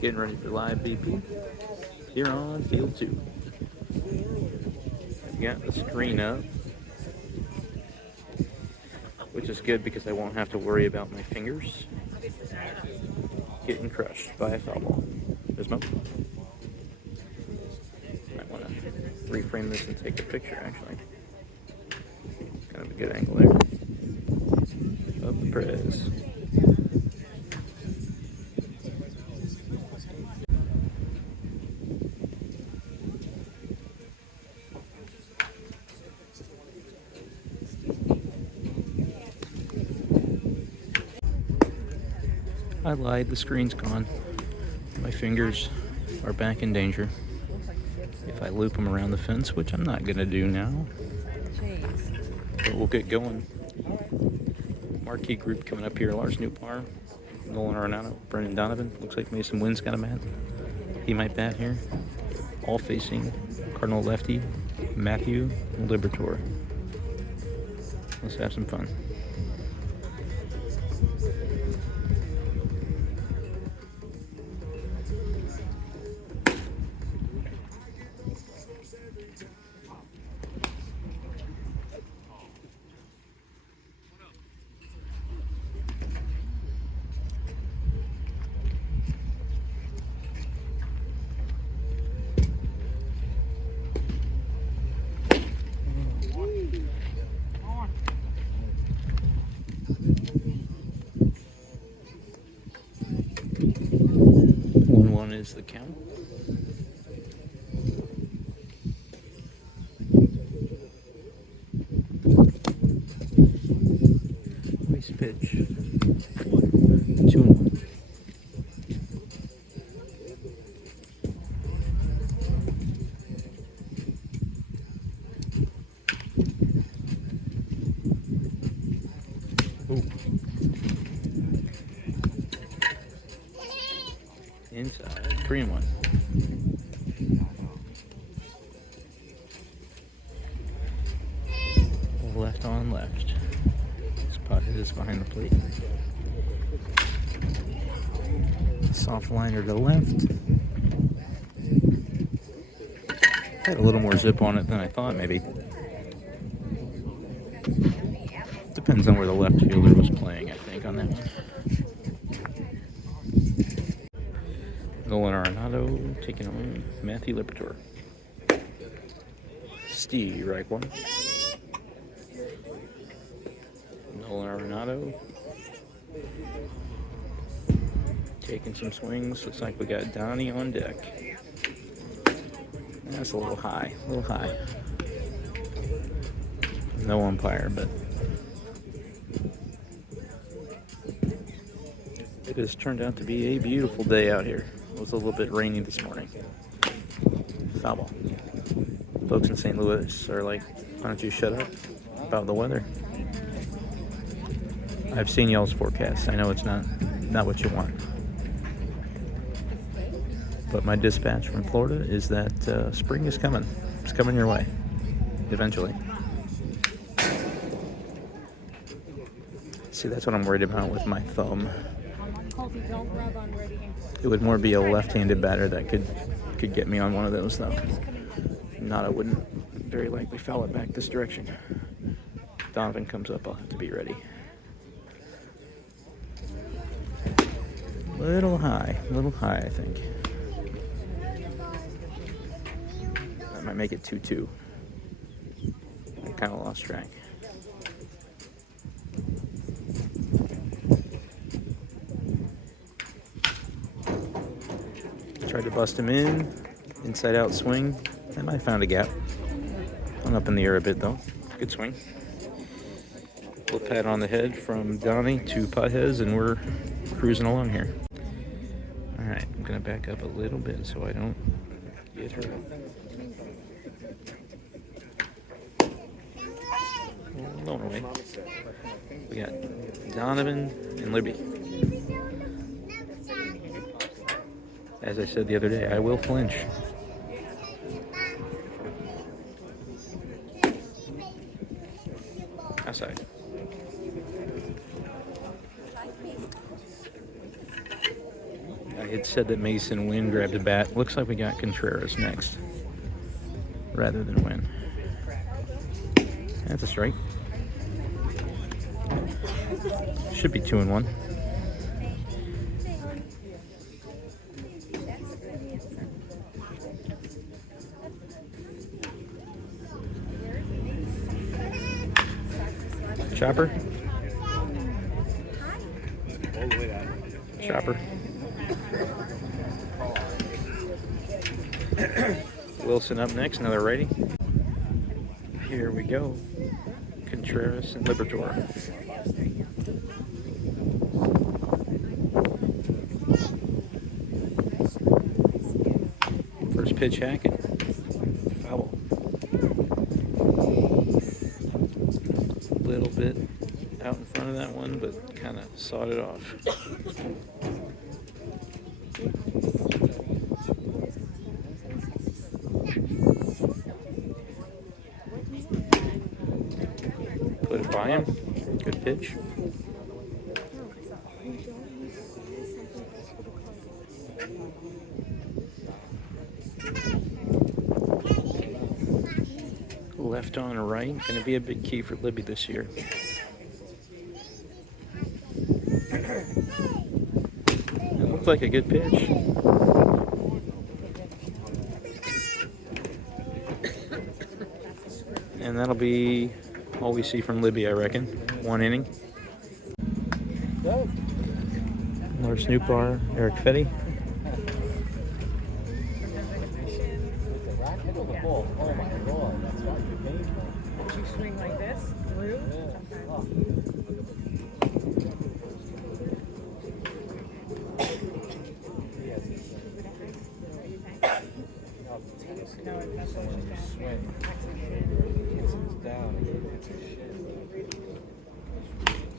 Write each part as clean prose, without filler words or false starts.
Getting ready for live BP here on field 2. I've got the screen up, which is good because I won't have to worry about my fingers getting crushed by a foul ball. There's Mo. Might want to reframe this and take a picture, actually. Kind of a good angle there. Of the press. I lied, the screen's gone. My fingers are back in danger. If I loop them around the fence, which I'm not gonna do now. But we'll get going. Marquee group coming up here: Lars Nootbaar, Nolan Arenado, Brendan Donovan. Looks like Mason Wynn's got a bat. He might bat here. All facing Cardinal lefty Matthew Liberatore. Let's have some fun. One is the count. Nice pitch. 2-1. Ooh. Inside, 3-1. Left on left. Spot is behind the plate. Soft liner to left. Had a little more zip on it than I thought, maybe. Depends on where the left fielder was playing, I think, on that one. Nolan Arenado taking on Matthew Liberatore. Steve right one. Nolan Arenado taking some swings. Looks like we got Donnie on deck. That's a little high, No umpire, but it has turned out to be a beautiful day out here. It was a little bit rainy this morning. Foul ball. Folks in St. Louis are like, why don't you shut up about the weather? I've seen y'all's forecast. I know it's not what you want. But my dispatch from Florida is that spring is coming. It's coming your way, eventually. See, that's what I'm worried about with my thumb. It would more be a left-handed batter that could get me on one of those, though. Not, I wouldn't very likely foul it back this direction. Donovan comes up, I'll have to be ready. Little high, I think. That might make it 2-2. I kind of lost track. Tried to bust him in, inside out swing, and I found a gap. Hung up in the air a bit though. Good swing. Little pat on the head from Donnie to Puthez, and we're cruising along here. Alright, I'm gonna back up a little bit so I don't get hurt. Going away. We got Donovan and Libby. As I said the other day, I will flinch. Outside. had said that Mason Wynn grabbed a bat. Looks like we got Contreras next, rather than Wynn. That's a strike. Should be 2-1. Chopper. Chopper. Willson up next, another righty. Here we go. Contreras and Liberatore. First pitch, Hackett. Foul. A little bit out in front of that one, but kind of sawed it off. Put it by him. Good pitch. Left on a right. Going to be a big key for Libby this year. It looked like a good pitch. And that'll be all we see from Libby, I reckon. 1 inning. Lars Nootbaar, Erick Fedde. Did you swing like this? Through?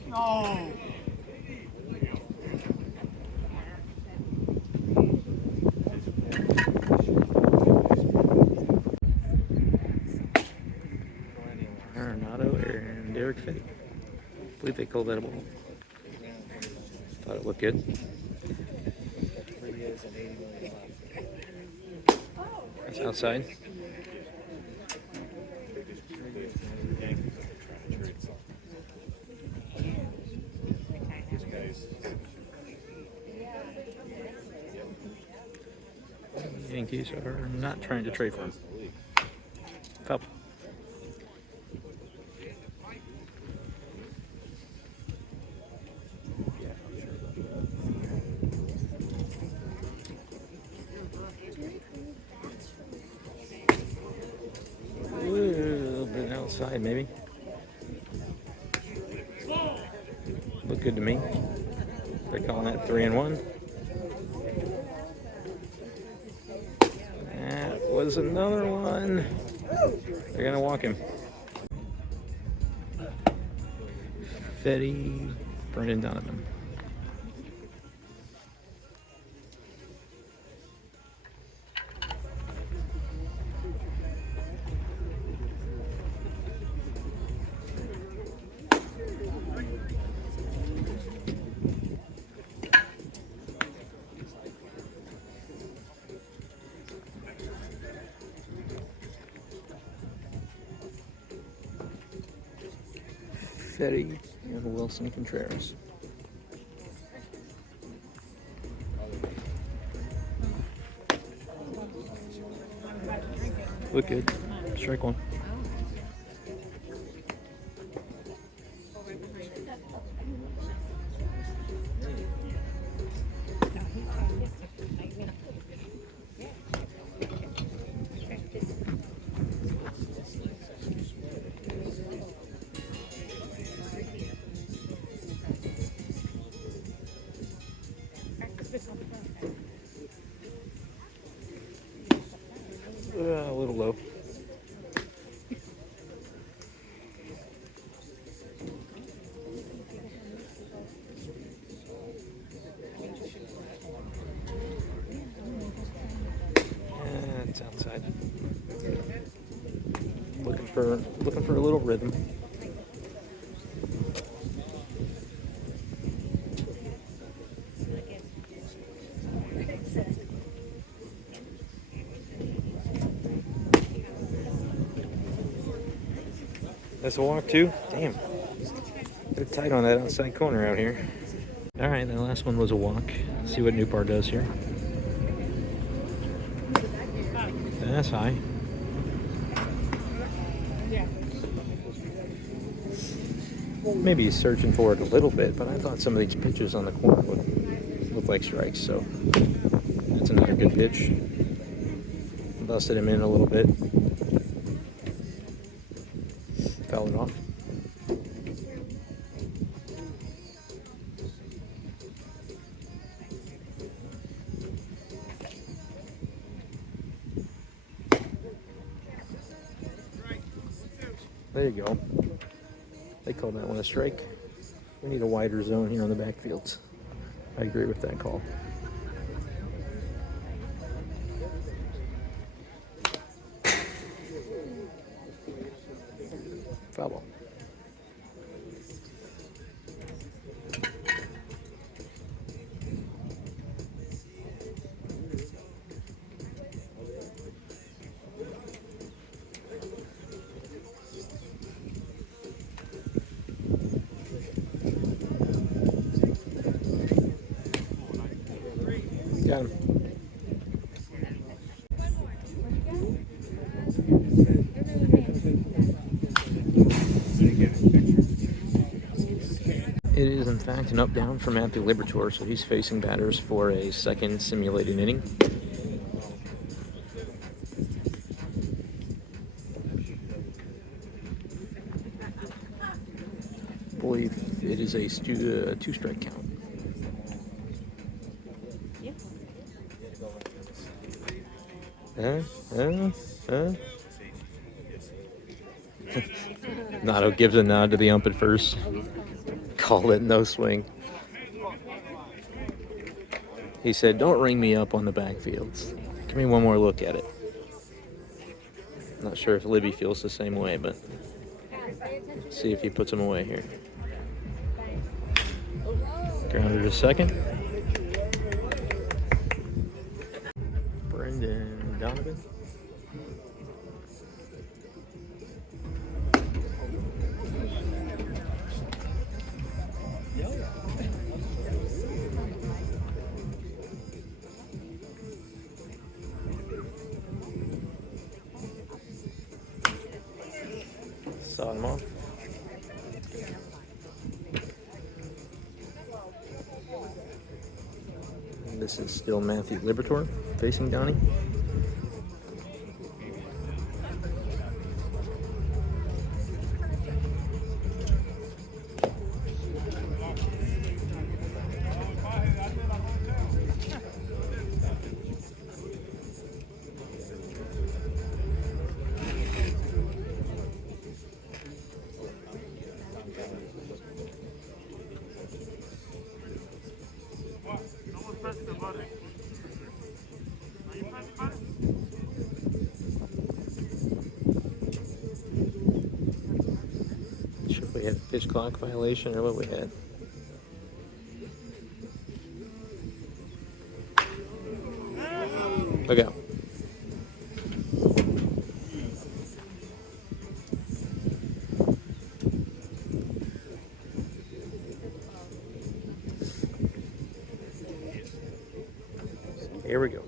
No. Arenado and Erick Fedde. I believe they called that a ball. Thought it looked good. That's outside. Yankees are not trying to trade for him. Foul. A little bit outside, maybe. Looked good to me. They're calling that 3-1. That was another one. They're gonna walk him. Fedde, Brendan Donovan. Fedde and Willson Contreras. Look good. Strike one. A little low. It's outside. Looking for a little rhythm. That's a walk too? Damn. They're tight on that outside corner out here. All right, that last one was a walk. Let's see what Nootbaar does here. That's high. Maybe he's searching for it a little bit, but I thought some of these pitches on the corner would look like strikes, so that's another good pitch. Busted him in a little bit. Fouled it off. There you go. They call that one a strike. We need a wider zone here on the backfields. I agree with that call. Foul ball. Got him. It is, in fact, an up-down for Matthew Liberatore, so he's facing batters for a second simulated inning. I believe it is a two-strike count. Nato gives a nod to the ump at first. Called it no swing. He said, "Don't ring me up on the backfields. Give me one more look at it." Not sure if Libby feels the same way, but see if he puts him away here. Grounder to second. Brendan Donovan. Saw him off. And this is still Matthew Liberatore facing Donnie. Sure if we had a pitch clock violation or what we had. Look out. Here we go.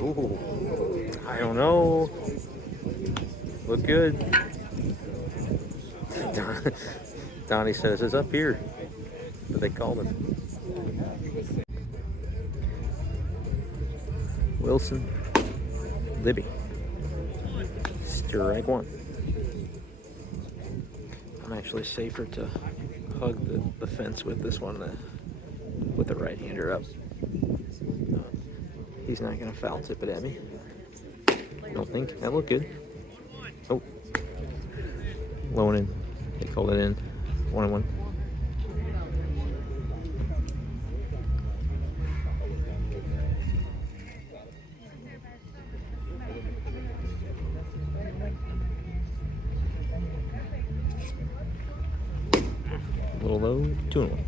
Ooh, I don't know. Look good. Donnie says it's up here, but they called him. Willson, Libby. Strike one. I'm actually safer to hug the fence with this one with the right-hander up. He's not going to foul tip it at me. I don't think. That looked good. Oh. Low and in. They called it in. 1-1. A little low. 2-1.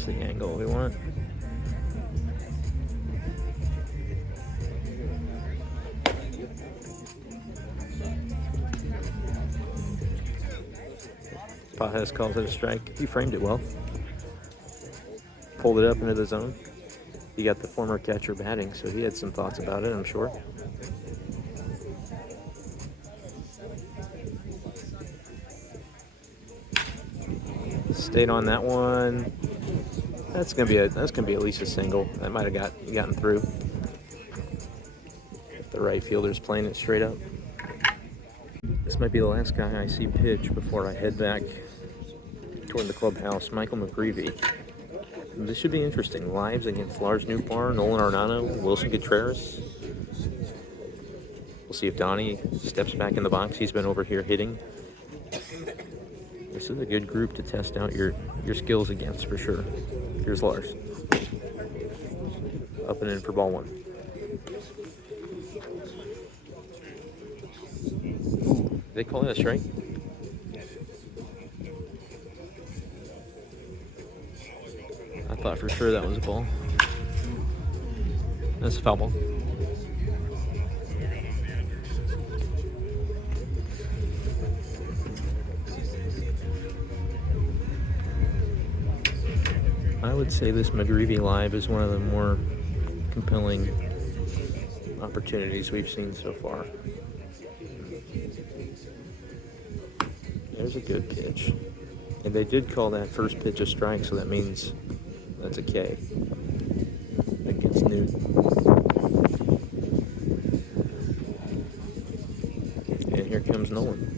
this the angle we want? Pajes calls it a strike. He framed it well. Pulled it up into the zone. He got the former catcher batting, so he had some thoughts about it, I'm sure. Stayed on that one. That's gonna be at least a single. That might have gotten through. The right fielder's playing it straight up. This might be the last guy I see pitch before I head back toward the clubhouse. Michael McGreevy. This should be interesting. Lives against Lars Nootbaar, Nolan Arenado, Willson Contreras. We'll see if Donnie steps back in the box. He's been over here hitting. This is a good group to test out your skills against for sure. Here's Lars. Up and in for ball 1. Ooh, they call that a strike? I thought for sure that was a ball. That's a foul ball. I would say this McGreevy live is one of the more compelling opportunities we've seen so far. There's a good pitch. And they did call that first pitch a strike, so that means that's a K against Newt. And here comes Nolan.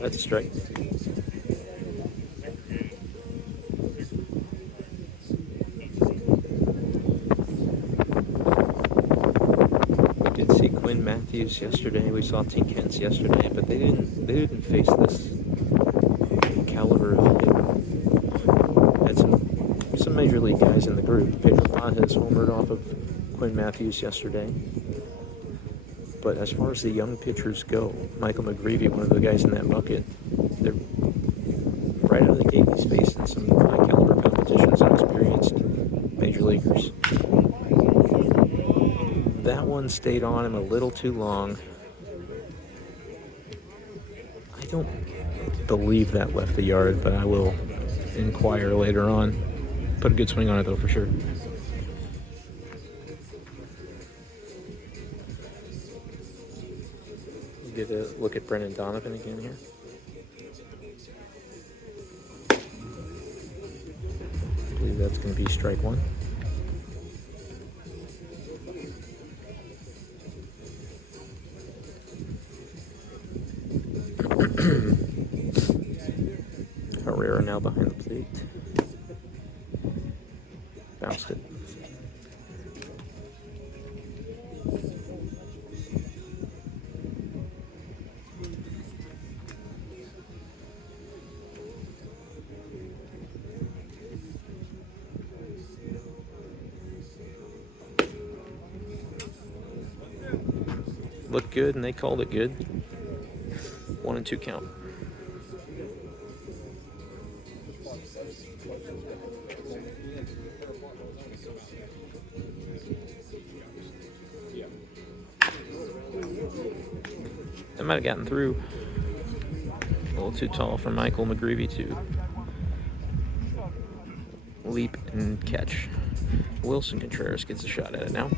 That's a strike. We did see Quinn Matthews yesterday. We saw T. Kent's yesterday, but they didn't face this caliber of hitter. Had some major league guys in the group. Pedro Pajes homered off of Quinn Matthews yesterday. But as far as the young pitchers go, Michael McGreevy, one of the guys in that bucket, they're right out of the gate. He's facing some high caliber competitions and experienced major leaguers. That one stayed on him a little too long. I don't believe that left the yard, but I will inquire later on. Put a good swing on it though for sure. Get a look at Brendan Donovan again here. I believe that's going to be strike 1. Herrera now behind the plate. Bounced it. Looked good, and they called it good. 1-2 count. That might have gotten through. A little too tall for Michael McGreevy to leap and catch. Willson Contreras gets a shot at it now.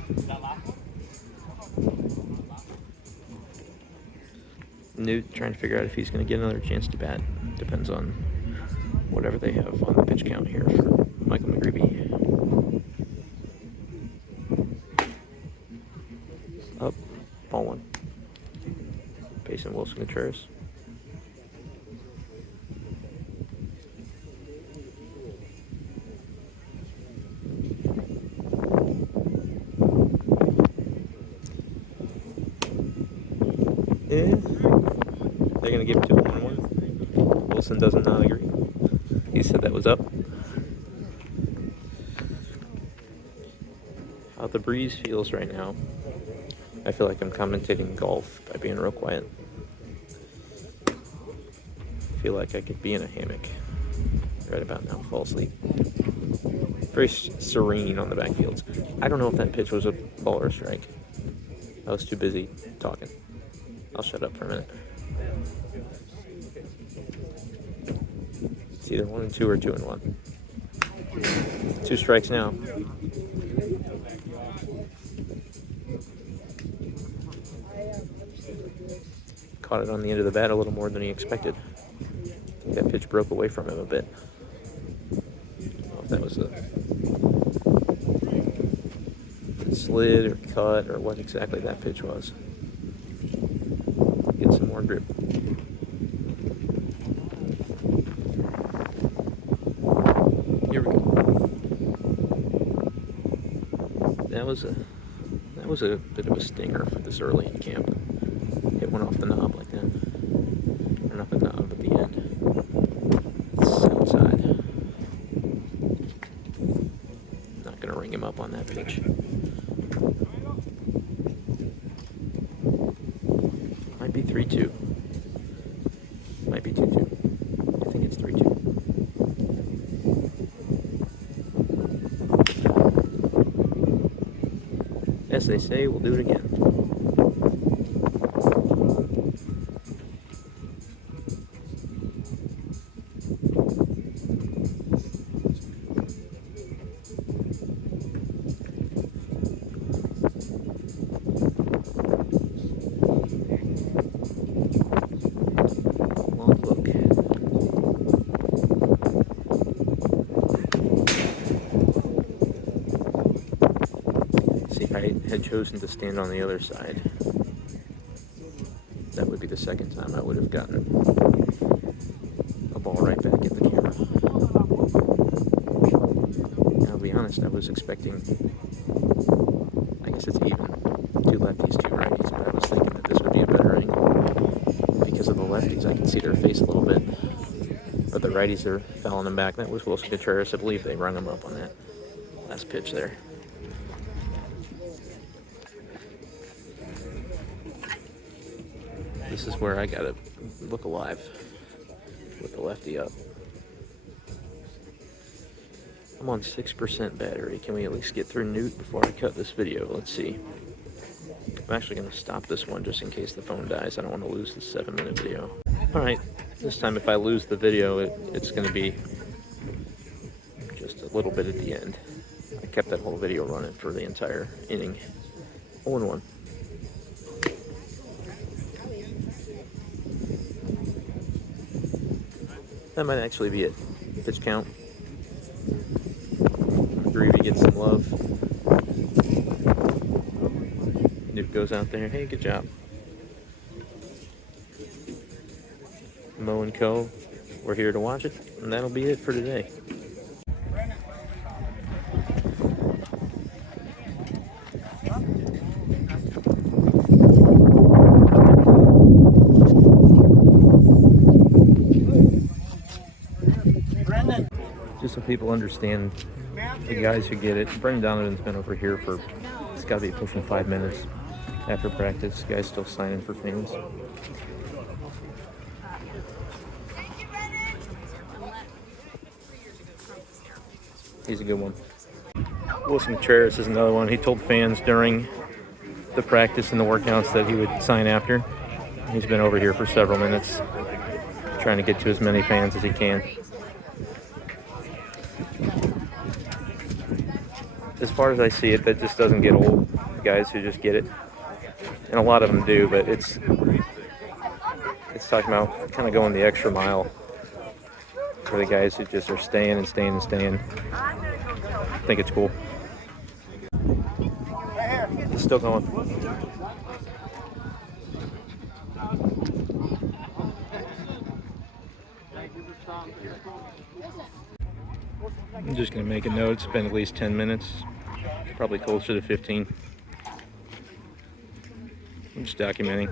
Newt trying to figure out if he's going to get another chance to bat. Depends on whatever they have on the pitch count here for Michael McGreevy. Up, ball 1. Facing Willson Contreras. They're going to give it to him 1-1. Willson does not agree. He said that was up. How the breeze feels right now. I feel like I'm commentating golf by being real quiet. I feel like I could be in a hammock right about now, fall asleep. Very serene on the backfields. I don't know if that pitch was a ball or a strike. I was too busy talking. I'll shut up for a minute. It's either 1-2 or 2-1. 2 strikes now. Caught it on the end of the bat a little more than he expected. I think that pitch broke away from him a bit. I don't know if that was a slid or cut or what exactly that pitch was. Get some more grip. Here we go. That was a bit of a stinger for this early in camp. Hit one off the knob like that. Or not the knob, but the end. It's outside. Not gonna ring him up on that pitch. Might be 3-2. Might be 2-2. I think it's 3-2. As they say, we'll do it again. Had chosen to stand on the other side, that would be the second time I would have gotten a ball right back at the camera. I'll be honest, I was expecting, I guess it's even, 2 lefties, 2 righties, but I was thinking that this would be a better angle. Because of the lefties, I can see their face a little bit, but the righties are fouling them back. That was Willson Contreras. I believe they rung him up on that last pitch there. This is where I gotta look alive with the lefty up. I'm on 6% battery. Can we at least get through Noot before I cut this video? Let's see. I'm actually gonna stop this one just in case the phone dies. I don't want to lose the 7-minute video. Alright, this time if I lose the video, it's gonna be just a little bit at the end. I kept that whole video running for the entire inning. 0-1. That might actually be it. Pitch count. McGreevy gets some love. Noot goes out there. Hey, good job. Mo and Co. We're here to watch it, and that'll be it for today. Just so people understand, the guys who get it, Brendan Donovan's been over here for, it's got to be pushing 5 minutes after practice. The guy's still signing for fans. He's a good one. Willson Contreras is another one. He told fans during the practice and the workouts that he would sign after. He's been over here for several minutes, trying to get to as many fans as he can. As far as I see it, that just doesn't get old, the guys who just get it. And a lot of them do, but it's talking about kind of going the extra mile for the guys who just are staying and staying and staying. I think it's cool. It's still going. I'm just going to make a note. It's been at least 10 minutes, probably closer to 15. I'm just documenting.